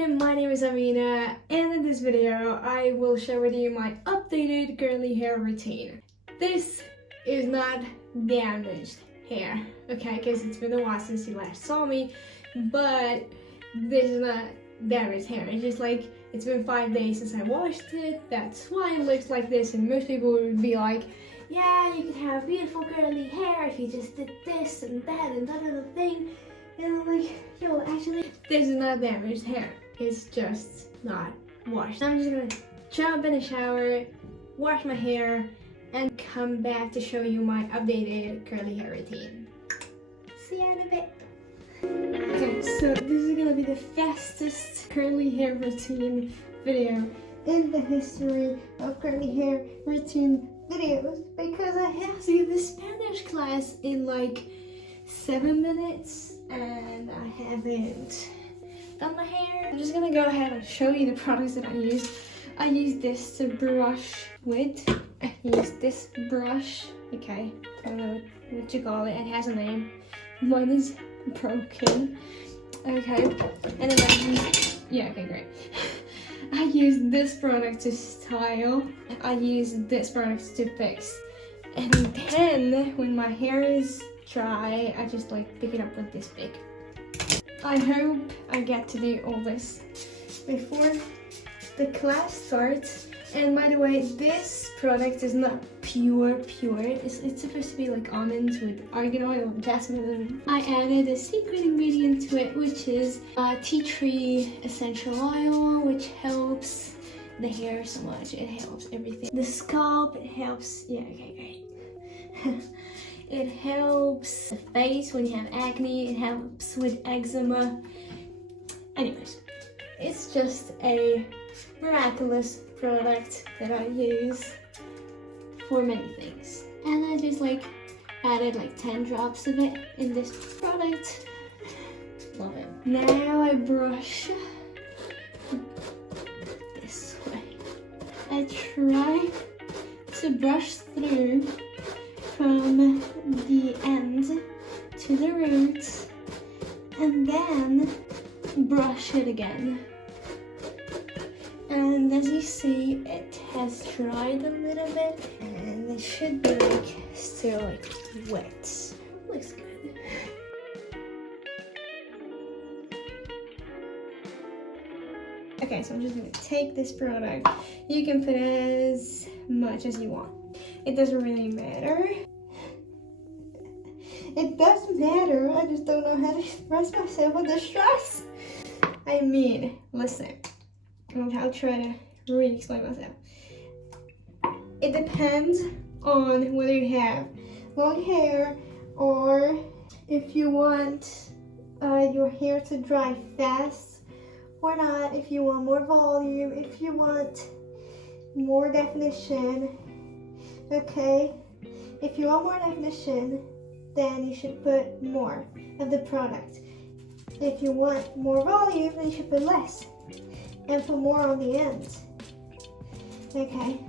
everyone, my name is Amina, and in this video I will share with you my updated curly hair routine. This is not damaged hair, okay, because it's been a while since you last saw me, but this is not damaged hair. It's just like, it's been 5 days since I washed it, that's why it looks like this, and most people would be like, yeah, you could have beautiful curly hair if you just did this and that and that other thing. And I'm like, yo, actually, this is not damaged hair. It's just not washed. I'm just gonna jump in the shower, wash my hair, and come back to show you my updated curly hair routine. See you in a bit. Okay, so this is gonna be the fastest curly hair routine video in the history of curly hair routine videos because I have to give the Spanish class in like 7 minutes and I haven't done my hair. I'm just gonna go ahead and show you the products that I use. I use this to brush with. I use this brush. Okay, I don't know what you call it. It has a name. Mine is broken. Okay, and then I use, yeah, okay, great. I use this product to style. I use this product to fix. And then when my hair is dry, I just like pick it up with this pick. I hope I get to do all this before the class starts. And by the way, this product is not pure. It's supposed to be like almonds with argan oil, jasmine. I added a secret ingredient to it, which is tea tree essential oil, which helps the hair so much. It helps everything. The scalp, it helps. Yeah, okay, great. It helps the face when you have acne. It helps with eczema. Anyways, it's just a miraculous product that I use for many things. And I just like added like 10 drops of it in this product. Love it. Now I brush this way. I try to brush through from the end to the roots and then brush it again. And as you see, it has dried a little bit and it should be like still like wet. Looks good. Okay, so I'm just gonna take this product. You can put as much as you want. It doesn't really matter. It does matter, I just don't know how to express myself with the stress. I mean, listen. I'll try to re-explain myself. It depends on whether you have long hair or if you want your hair to dry fast or not, if you want more volume, if you want more definition. Okay, if you want more definition, then you should put more of the product. If you want more volume, then you should put less. And put more on the ends. Okay.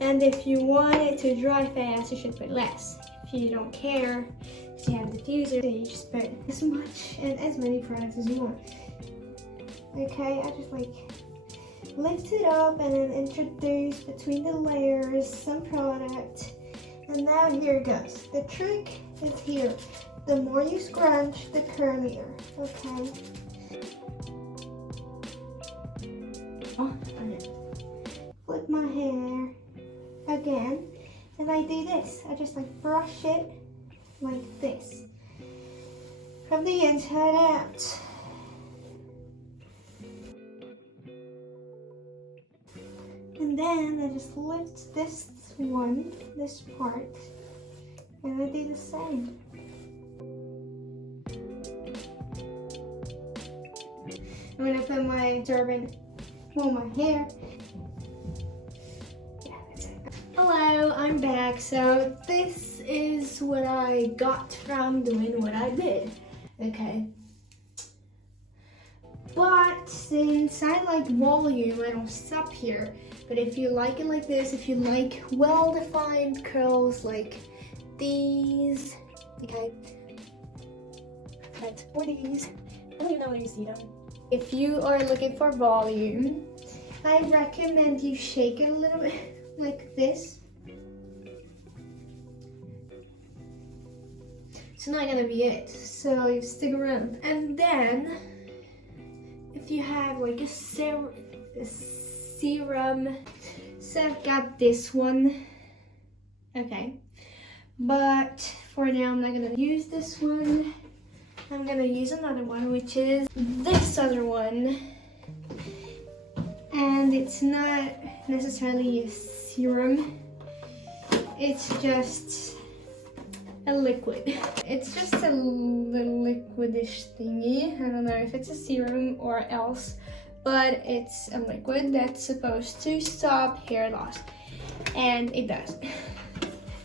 And if you want it to dry fast, you should put less. If you don't care, if you have diffuser, then you just put as much and as many products as you want. Okay, I just like lift it up and then introduce between the layers some product. And now here it goes. The trick is here. The more you scrunch, the curlier. Okay. Flip my hair again, and I do this. I just like brush it like this from the inside out. And then I just lift this part, and I do the same. I'm gonna put my turban on my hair. Yeah, that's it. Hello, I'm back. So this is what I got from doing what I did. Okay. But since I like volume, I don't stop here. But if you like it like this, if you like well-defined curls like these, okay, or these, I don't even know where you see them. If you are looking for volume, I recommend you shake it a little bit like this. It's not gonna be it, so you stick around. And then, if you have like a serum, so I've got this one, okay. But for now, I'm not gonna use this one. I'm gonna use another one, which is this other one. And it's not necessarily a serum. It's just a liquid. It's just a little liquidish thingy. I don't know if it's a serum or else, but it's a liquid that's supposed to stop hair loss. And it does.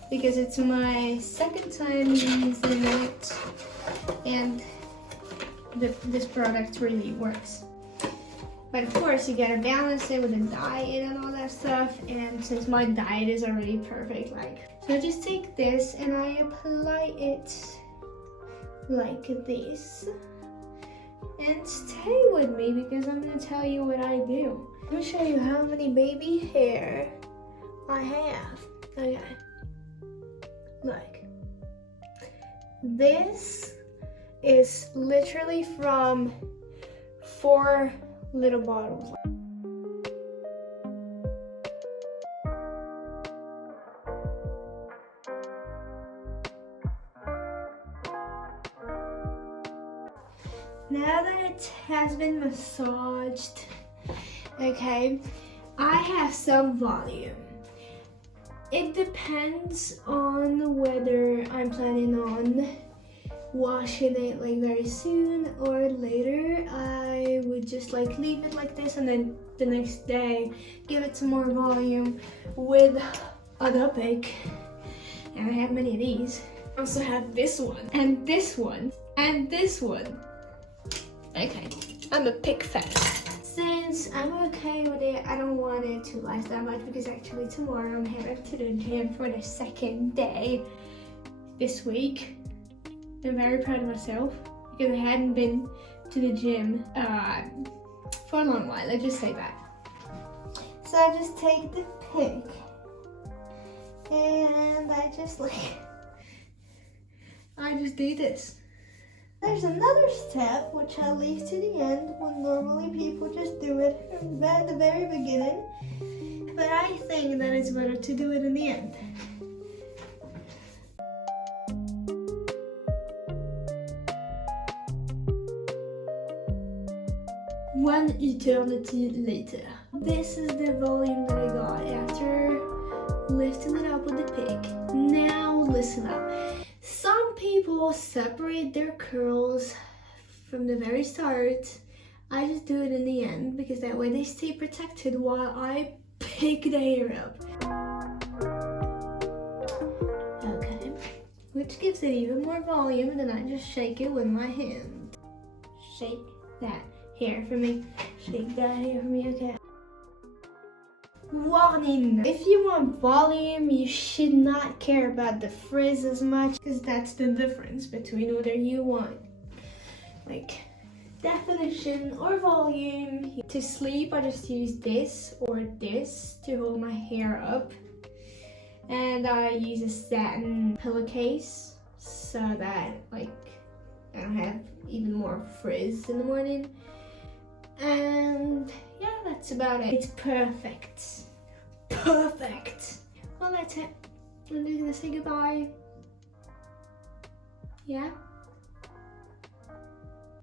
Because it's my second time using it, and this product really works. But of course, you gotta balance it with a diet and all that stuff. And since my diet is already perfect, so I just take this and I apply it like this. And stay with me because I'm gonna tell you what I do. Let me show you how many baby hair I have. Okay. Look. This is literally from 4 little bottles. Now that it has been massaged, okay, I have some volume. It depends on whether I'm planning on washing it very soon or later. I would just leave it like this and then the next day give it some more volume with a pick. And I have many of these. I also have this one and this one and this one. Okay, I'm a pick fan. Since I'm okay with it, I don't want it to last that much because actually tomorrow I'm headed to the gym for the second day this week. I'm very proud of myself because I hadn't been to the gym for a long while, let's just say that. So I just take the pick and I just do this. There's another step which I leave to the end when normally people just do it at the very beginning. But I think that it's better to do it in the end. One eternity later. This is the volume that I got after lifting it up with the pick. Now listen up. Some people separate their curls from the very start. I just do it in the end because that way they stay protected while I pick the hair up. Okay, which gives it even more volume, and then I just shake it with my hand. Shake that hair for me. Shake that hair for me, okay. Warning! If you want volume, you should not care about the frizz as much because that's the difference between whether you want definition or volume. To sleep, I just use this or this to hold my hair up. And I use a satin pillowcase so that I don't have even more frizz in the morning. And yeah, that's about it. It's perfect. Perfect. Well, that's it. I'm just gonna say goodbye. Yeah?